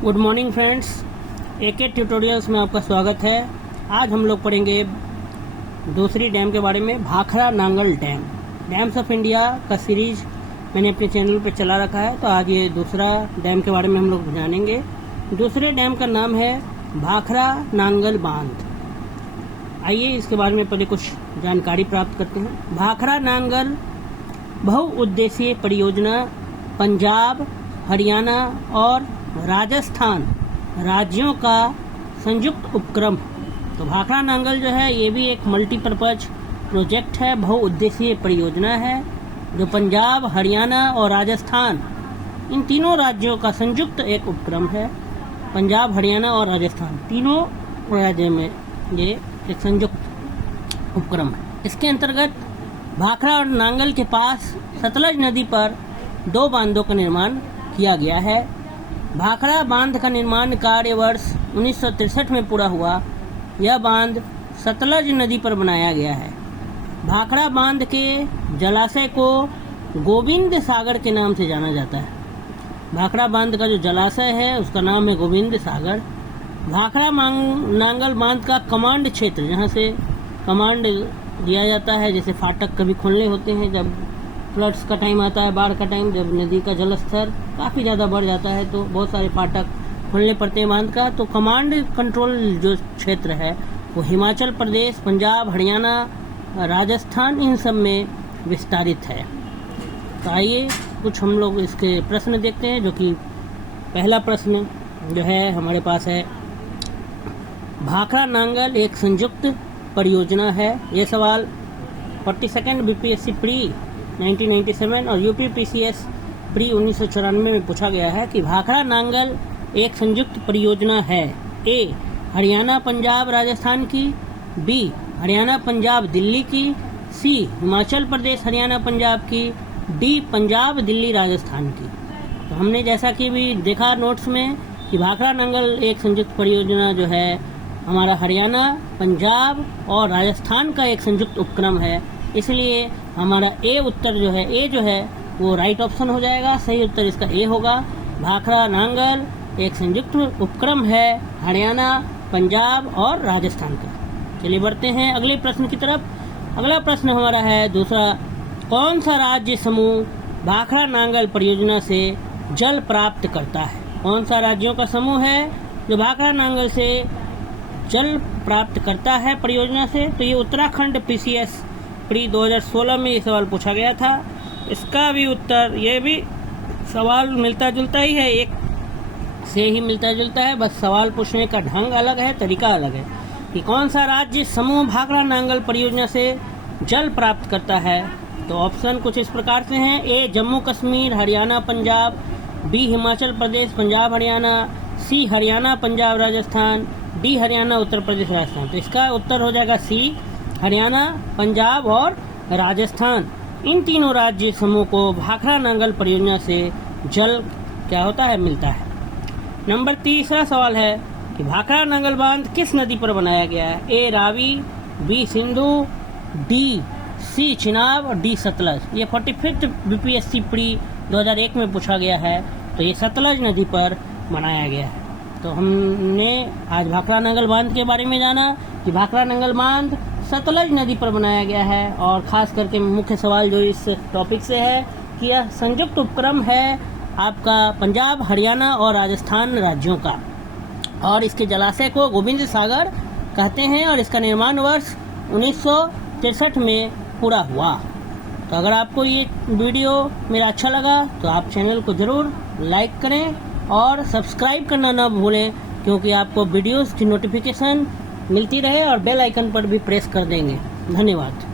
Good morning friends, एके tutorials में आपका स्वागत है। आज हम लोग पढ़ेंगे दूसरी डैम के बारे में, Bhakra Nangal dam. Dams of India का सीरीज मैंने अपने चैनल पे चला रखा है, तो आज ये दूसरा डैम के बारे में हम लोग जानेंगे। दूसरे डैम का नाम है भाखड़ा नांगल बांध। आइए इसके बारे में पहले कुछ जानकारी प्राप्त करते हैं। भाखड़ा नांगल बहुउद्देशीय परियोजना पंजाब, हरियाणा और राजस्थान राज्यों का संयुक्त उपक्रम। तो भाखड़ा नांगल जो है ये भी एक मल्टीपर्पज प्रोजेक्ट है, बहुउद्देशीय परियोजना है जो पंजाब, हरियाणा और राजस्थान इन तीनों राज्यों का संयुक्त एक उपक्रम है। पंजाब, हरियाणा और राजस्थान तीनों राज्यों में ये एक संयुक्त उपक्रम है। इसके अंतर्गत भाखड़ा और नांगल के पास सतलज नदी पर 2 बांधों का निर्माण किया गया है। भाखड़ा बांध का निर्माण कार्य वर्ष 1963 में पूरा हुआ। यह बांध सतलज नदी पर बनाया गया है। भाखड़ा बांध के जलाशय को गोविंद सागर के नाम से जाना जाता है। भाखड़ा बांध का जो जलाशय है उसका नाम है गोविंद सागर। भाखड़ा नांगल बांध का कमांड क्षेत्र, जहाँ से कमांड दिया जाता है, जैसे फाटक कभी खोलने होते हैं जब फ्लड्स का टाइम आता है, बाढ़ का टाइम, जब नदी का जलस्तर काफ़ी ज़्यादा बढ़ जाता है तो बहुत सारे फाटक खोलने पड़ते हैं बांध का। तो कमांड कंट्रोल जो क्षेत्र है वो हिमाचल प्रदेश, पंजाब, हरियाणा, राजस्थान इन सब में विस्तारित है। तो आइए कुछ हम लोग इसके प्रश्न देखते हैं, जो कि पहला प्रश्न जो है हमारे पास है, भाखड़ा नांगल एक संयुक्त परियोजना है। ये सवाल 42nd बीपीएससी प्री 1997 और यूपीपीसीएस प्री 1994 में पूछा गया है कि भाखड़ा नांगल एक संयुक्त परियोजना है। ए हरियाणा, पंजाब, राजस्थान की, बी हरियाणा, पंजाब, दिल्ली की, सी हिमाचल प्रदेश, हरियाणा, पंजाब की, डी पंजाब, दिल्ली, राजस्थान की। तो हमने जैसा कि भी देखा नोट्स में कि भाखड़ा नांगल एक संयुक्त परियोजना जो है हमारा हरियाणा, पंजाब और राजस्थान का एक संयुक्त उपक्रम है, इसलिए हमारा ए उत्तर जो है, ए जो है वो राइट ऑप्शन हो जाएगा। सही उत्तर इसका ए होगा। भाखड़ा नांगल एक संयुक्त उपक्रम है हरियाणा, पंजाब और राजस्थान का। चलिए बढ़ते हैं अगले प्रश्न की तरफ। अगला प्रश्न हमारा है दूसरा, कौन सा राज्य समूह भाखड़ा नांगल परियोजना से जल प्राप्त करता है? कौन सा राज्यों का समूह है जो भाखड़ा नांगल से जल प्राप्त करता है परियोजना से? तो ये उत्तराखंड पीसीएस प्री 2016 में ये सवाल पूछा गया था। इसका भी उत्तर, ये भी सवाल मिलता जुलता ही है, एक से ही मिलता जुलता है, बस सवाल पूछने का ढंग अलग है, तरीका अलग है कि कौन सा राज्य समूह भाखड़ा नांगल परियोजना से जल प्राप्त करता है। तो ऑप्शन कुछ इस प्रकार से हैं, ए जम्मू कश्मीर, हरियाणा, पंजाब, बी हिमाचल प्रदेश, पंजाब, हरियाणा, सी हरियाणा, पंजाब, राजस्थान, डी हरियाणा, उत्तर प्रदेश, राजस्थान। तो इसका उत्तर हो जाएगा सी हरियाणा, पंजाब और राजस्थान। इन तीनों राज्य समूह को भाखड़ा नांगल परियोजना से जल क्या होता है, मिलता है। नंबर तीसरा सवाल है कि भाखड़ा नांगल बांध किस नदी पर बनाया गया है? A Ravi, B Sindhu, D C Chenab और डी सतलज। ये 45th बीपीएससी प्री 2001 में पूछा गया है, तो ये सतलज नदी पर बनाया गया है। तो हमने आज भाखड़ा नांगल बांध के बारे में जाना कि भाखड़ा नांगल बांध सतलज नदी पर बनाया गया है, और खास करके मुख्य सवाल जो इस टॉपिक से है कि यह संयुक्त उपक्रम है आपका पंजाब, हरियाणा और राजस्थान राज्यों का, और इसके जलाशय को गोविंद सागर कहते हैं, और इसका निर्माण वर्ष 1963 में पूरा हुआ। तो अगर आपको ये वीडियो मेरा अच्छा लगा तो आप चैनल को ज़रूर लाइक करें और सब्सक्राइब करना ना भूलें, क्योंकि आपको वीडियोस की नोटिफिकेशन मिलती रहे, और बेल आइकन पर भी प्रेस कर देंगे। धन्यवाद।